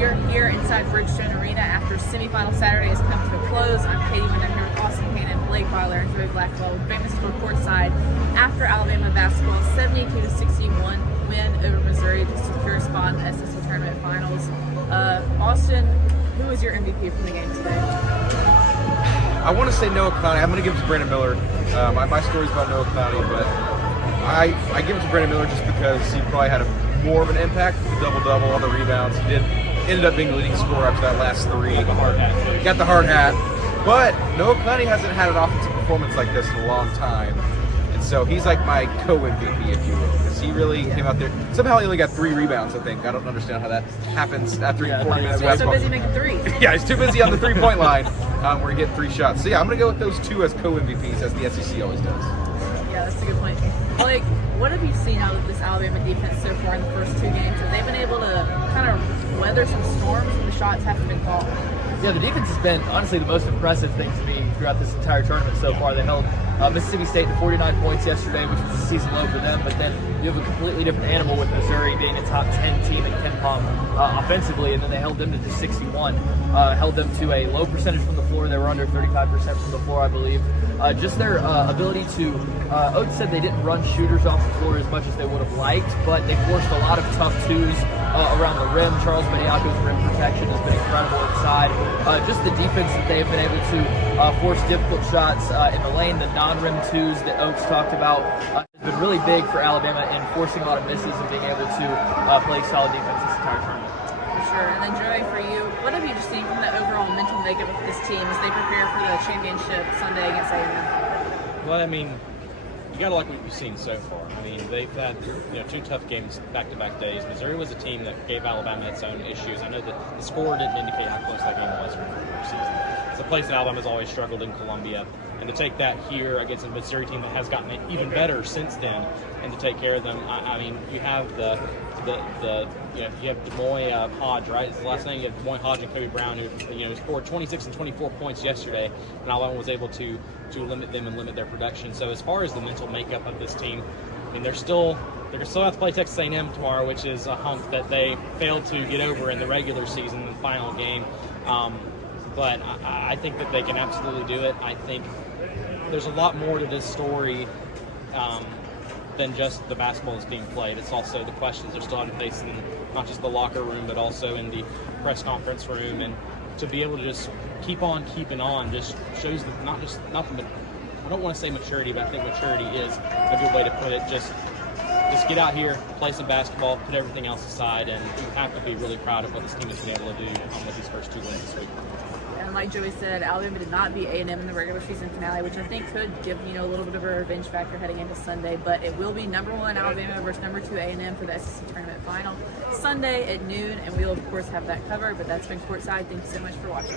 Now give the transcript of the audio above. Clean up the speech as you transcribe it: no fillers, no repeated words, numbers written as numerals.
We are here inside Bridgestone Arena after semifinal Saturday has come to a close. I'm Katie Windham here with Austin Hannon, Blake Byler, and Joey Blackwell with BamaCentral Courtside after Alabama basketball 72-61 win over Missouri to secure a spot in the SEC Tournament Finals. Austin, who was your MVP from the game today? I want to say Noah Clowney. I'm going to give it to Brandon Miller. My story's about Noah Clowney, but I give it to Brandon Miller just because he probably had more of an impact with the double-double, all the rebounds. He ended up being the leading scorer after that last three. Got the hard hat. But Noah Clowney hasn't had an offensive performance like this in a long time. And so he's like my co-MVP, if you will, because he really came out there. Somehow he only got 3 rebounds, I think. I don't understand how that happens after 40 minutes. He's so busy making threes. Yeah, he's too busy on the three-point line where he hit 3 shots. So yeah, I'm going to go with those 2 as co-MVPs, as the SEC always does. Yeah, that's a good point. Blake, what have you seen out of this Alabama defense so far in the first 2 games? Have they been able to kind of weather some storms when the shots haven't been called? Yeah, the defense has been honestly the most impressive thing to me throughout this entire tournament so far. They held Mississippi State to 49 points yesterday, which was a season low for them, but then you have a completely different animal with Missouri being a top 10 team in KenPom offensively, and then they held them to just 61, held them to a low percentage from the floor. They were under 35% from the floor, I believe. Just their ability to, Oates said they didn't run shooters off the floor as much as they would have liked, but they forced a lot of tough twos around the rim. Charles Bediako's rim protection has been incredible inside. Just the defense that they have been able to force difficult shots in the lane, the non-rim twos that Oates talked about has been really big for Alabama in forcing a lot of misses and being able to play solid defense this entire tournament. For sure. And then Joey, for you, what have you just seen from the overall mental makeup of this team as they prepare for the championship Sunday against A&M? Well, I mean, you gotta like what you've seen so far. I mean, they've had 2 tough games back-to-back days. Missouri was a team that gave Alabama its own issues. I know that the score didn't indicate how close that game was for the regular season. It's a place that Alabama's always struggled in Columbia, and to take that here against a Missouri team that has gotten even better since then, and to take care of them, I mean, you have you have Demoy Hodge, right? It's the last name. You have Demoy Hodge and Kobe Brown, who scored 26 and 24 points yesterday, and Alabama was able to limit them and limit their production. So as far as the mental makeup of this team, I mean, they're still have to play Texas A&M tomorrow, which is a hump that they failed to get over in the regular season, the final game. But I think that they can absolutely do it. I think there's a lot more to this story than just the basketball that's being played. It's also the questions they're still having to face in not just the locker room, but also in the press conference room. And to be able to just keep on keeping on just shows that I don't want to say maturity, but I think maturity is a good way to put it. Just get out here, play some basketball, put everything else aside, and you have to be really proud of what this team has been able to do with these first 2 wins this week. And like Joey said, Alabama did not beat A&M in the regular season finale, which I think could give a little bit of a revenge factor heading into Sunday. But it will be number 1 Alabama versus number 2 A&M for the SEC Tournament Final Sunday at noon, and we will of course have that covered. But that's been Courtside. Thank you so much for watching.